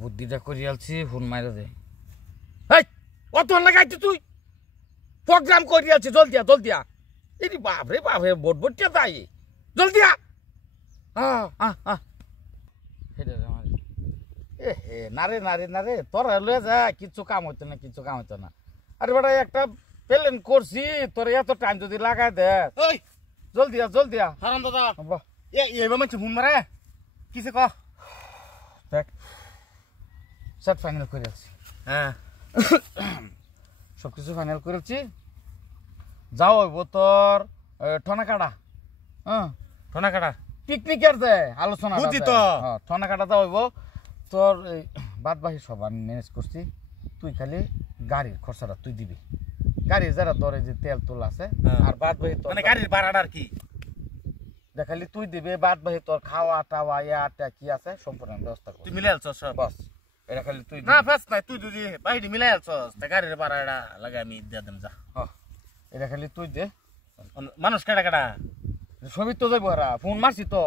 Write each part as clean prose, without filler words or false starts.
বুদ্ধিটা করিয়ালছি ফোন মাইরা দে। হেই কত লাগাইছি তুই প্রোগ্রাম করিয়ালছি, জলদিয়া জলদিয়া। এরি বাপরে বাপরে বটবটিয়া তাই জলদিয়া। এ হে নারে নারে নারে তোর লয়ে যা, কিচ্ছু কাম হইতো না, কিচ্ছু কাম হইতো না। আরে বেটা একটা প্লেন করছি, তোর এত টাইম যদি লাগাই দে। ওই জলদিয়া জলদিয়া হারাম দাদা বাহ। এবার মানছে ফোন মারে কিসে ক দেখ সেট ফাইনাল করিয়ালছি, হ্যাঁ সব কিছু ফাইনাল করেছি। যাও হইব তোর ঠনাকাটা, হ্যাঁ ঠোনাকাটা পিকনিকের যে আলোচনা বুঝছি তো। ঠনাকাটা যাও হইব তোর। এই বাদ বাকি সব আমি ম্যানেজ করছি, তুই খালি গাড়ির খরচাটা তুই দিবি। গাড়ির যারা ধরে যে তেল তুল আছে আর বাদ বাকি তোর মানে গাড়ির ভাড়াটা আর কি দেখালি তুই দিবি। বাদ বাকি তোর খাওয়া টাওয়া ইয়াটা কি আছে সম্পূর্ণ ব্যবস্থা কর, তুই মিলাই আলছস সব। বস এটা খালি তুই না ফেস নাই, তুই যদি বাইরে মিলাই আলছস তা গাড়ির ভাড়াটা লাগে আমি দিয়ে দেম যা। এটা খালি তুই দে। মানুষ কেডা কেডা ছবি তো যাইব হারা, ফোন মারছি তো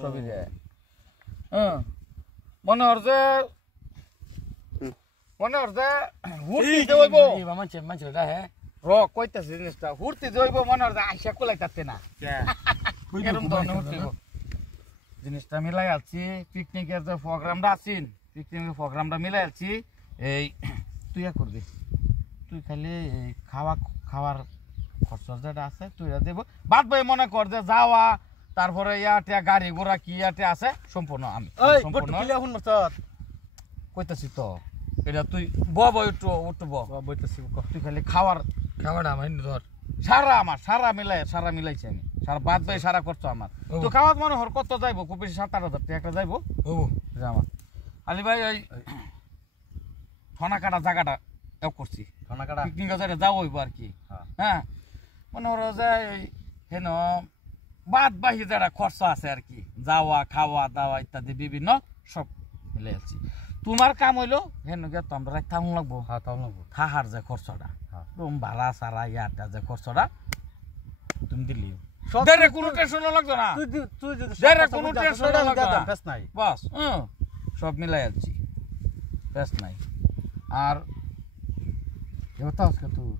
ছবি দে। মনে হর যে হুড়তি যাইব র কইতাছে জিনিসটা, হুড়তি যাইব মনে হর যে আইসা কোলাইতাছে না এরকম ধরনের হুড়তি জিনিসটা মিলাই আলছি। পিকনিকের যে প্রোগ্রামটা আছিন, পিকনিকের প্রোগ্রামটা মিলাই আলছি। এই তুই করবি, তুই খালি এই খাওয়ার খরচ যেটা আছে তুই দেব। বাদ ভাই মনে কর যে যাওয়া তারপরে ইয়াতে গাড়ি ঘোড়া কি ইয়াতে আছে সম্পূর্ণ আমি কইতাছি তো। এটা তুই তুই খালি খাওয়াটা আমার ধর সারা মিলাইছি আমি, সারা বাদ ভাই সারা করছো আমার। তো খাওয়া মনে হর কত যাইবো, খুব বেশি 7-8 হাজার টাকা যাইবো আমার। আলি ভাই ওই ঠনাকাটা জায়গাটা করছি, পিকনিক যাওয়া হইব আর কি। হ্যাঁ মনে হলো যে হেন বাদ বাহি যারা খরচা আছে আর কি, যাওয়া খাওয়া দাওয়া ইত্যাদি বিভিন্ন সব মিলে আছি। তোমার কাম হইলো হেন গিয়ে তোমরা থাকুন লাগবো, থাহার যে খরচটা রুম ভাড়া সারা ইয়াটা যে খরচটা তুমি দিলি কোনো টেনশন লাগতো না, কোনো টেনশন লাগতো না বাস। সব মিলাই আছি, বেশ নাই। আর আজকে তুই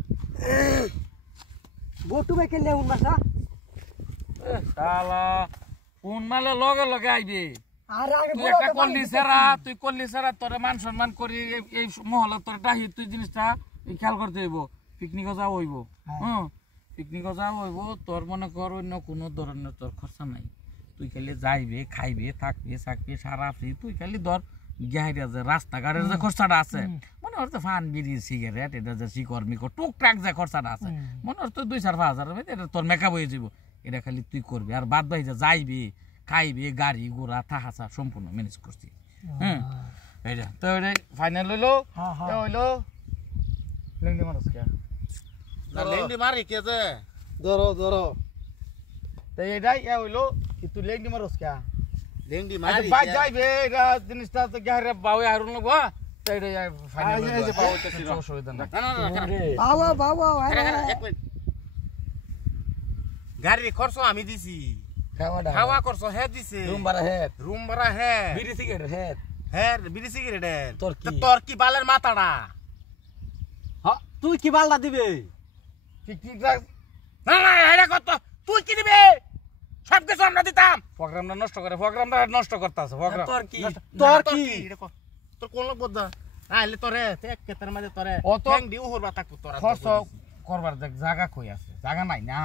লগে লগে আইবি। তুই করলি সারা তোর মান সম্মান করি এই মহলে তোর ডাহি তুই জিনিসটা খেয়াল করতে হইব। পিকনিকও যাওয়া হইব, পিকনিকও যাওয়া হইব। তোর মনে কর অন্য কোনো ধরনের তোর খরচা নাই, তুই খালি যাইবে খাইবে থাকবি চাকবি সারা ফ্রি। তুই খালি ধর গাড়ির যে রাস্তাঘাটের যে খরচাটা আছে মনে হচ্ছে ফান বিড়ি সিগারেট এটা যে শিকর মিকর টুকটাক যে খরচাটা আছে মনে হচ্ছে 2-4 হাজার এটা তোর মেকআপ হয়ে যাব। এটা খালি তুই করবি। আর বাদ বাই যে যাইবি খাইবি গাড়ি ঘোড়া থাকা সম্পূর্ণ ম্যানেজ করছি। এইটা তো এটাই ফাইনাল হইলো। হইলো লেংডি মানুষ কে লেন্ডি মারি কে যে ধরো তো এটাই হইলো কি তুই লেংডি মানুষ কে লেন্ডি মারি বাই যাইবে এটা জিনিসটা তো গাড়ি বাউে হারুন লাগবো। এইটাই ফাইনাল এই যে বাউতে ছিল অসুবিধা না। গাড়ির খরচ আমি দিছি, খাওয়া খরচ হে দিছে, রুম ভাড়া হে বিড়ি সিগারেট তোর কি বালের মাথাটা তুই কি বালটা দিবে? কত তুই কি দিবে? সব কিছু আমরা দিতাম। প্রোগ্রামটা নষ্ট করতেছে। তোর কোন লোক বোধ আইলে তোরে এক কেতার মাঝে তোরে অত ডিউ হরবা থাকবো তোরা খরচ করবার জায়গা কই আছে? জায়গা নাই না,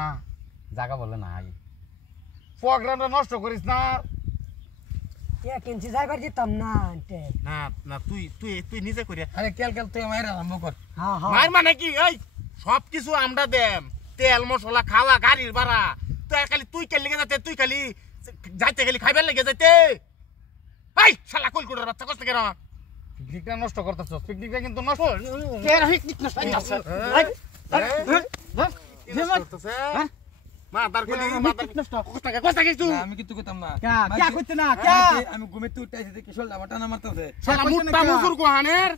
জায়গা বলে নাই। প্রোগ্রামটা নষ্ট করিস না। যাইবার দিতাম না না না তুই তুই তুই নিজে করিয়া। আরে কেল তুই আমার আরম্ভ কর। মার মানে কি এই সব কিছু আমরা দেম, তেল মশলা খাওয়া গাড়ির ভাড়া। তুই খালি তুই কে লেগে যাতে, তুই খালি যাইতে খালি খাইবার লেগে যাইতে। এই শালা কলকুটার বাচ্চা কষ্ট কেন পিকনিকটা নষ্ট করতেছ? পিকনিকটা কিন্তু নষ্ট পিকনিক নষ্ট করতেছে। আমি কিন্তু কইতাম না। আমি ঘুমে তুই উঠাইছি দেখি শোল আমার টানা মারতেছে। মুট্টা মুজুর কোহানের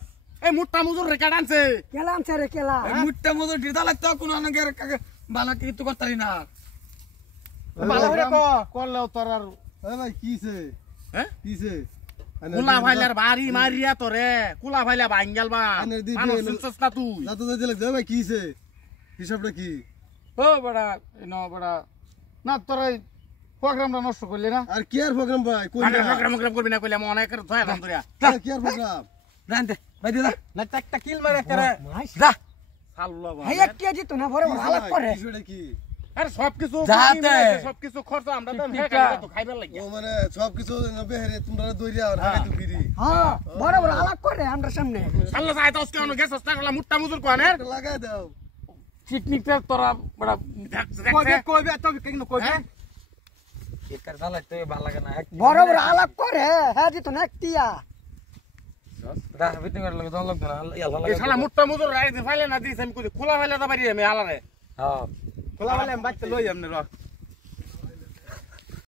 এই মুট্টা মুজুর রেকার্ড আনছে। কেলা আনছে রে কেলা। মুট্টা মুজুর দিদা লাগতো কোনো আনগের বালা কিছু করতারি না। ভালো করে করলেও তোর আর ভাই কিছে? হ্যাঁ কিছে? কুলা ফাইলার বাড়ি মারিয়া তোরে কুলা ফাইলা ভাঙ্গাল বা আনের দিবি মানুষ এলো। শুনছস না তুই যাতে যাতে লাগবে ভাই কি হইছে হিসাবটা কি ও বড়া বড়া না তোরা প্রোগ্রামটা নষ্ট করলি না আর কি আর প্রোগ্রাম ভাই কই আরে প্রোগ্রাম করবি না কইলে মনে করে ধয়া দাম ধরিয়া কি আর প্রোগ্রাম জানতে ভাই দিদা না একটা কিল মারে একটা যা আল্লাহ ভাই একটা জিত না বড় হালাত করে বিষয়টা কি আরে সবকিছু যাতে। সবকিছু খরচ আমরা দেন হে টিকা। তো খাইবার লাগি ও মানে সবকিছু বেহেরে তোমরা দইরা আর হাগে তো ফিরি হ্যাঁ বড় বড় হালাত করে আমরা সামনে আল্লাহ চাই তো কেন গেছস না গলা মুট্টা মুজুর কোয়ানের একটা লাগাই দাও পিকনিকটা তোরা বড়া কইবে তো কেন কইবে একার জ্বালাই তো ভালো লাগে না বড় বড় হালাত করে হ্যাঁ জিত না একটিয়া দা পিকনিক করে লাগে তো লাগবে না ইয়া ভালো এই লাগে শালা মুট্টা মুজুর রাই ফাইলে না দিছ আমি কই খোলা ফাইলে দা বাড়ি আমি আলারে হ্যাঁ খোলা বলে আমি বাইতে লই আমনে র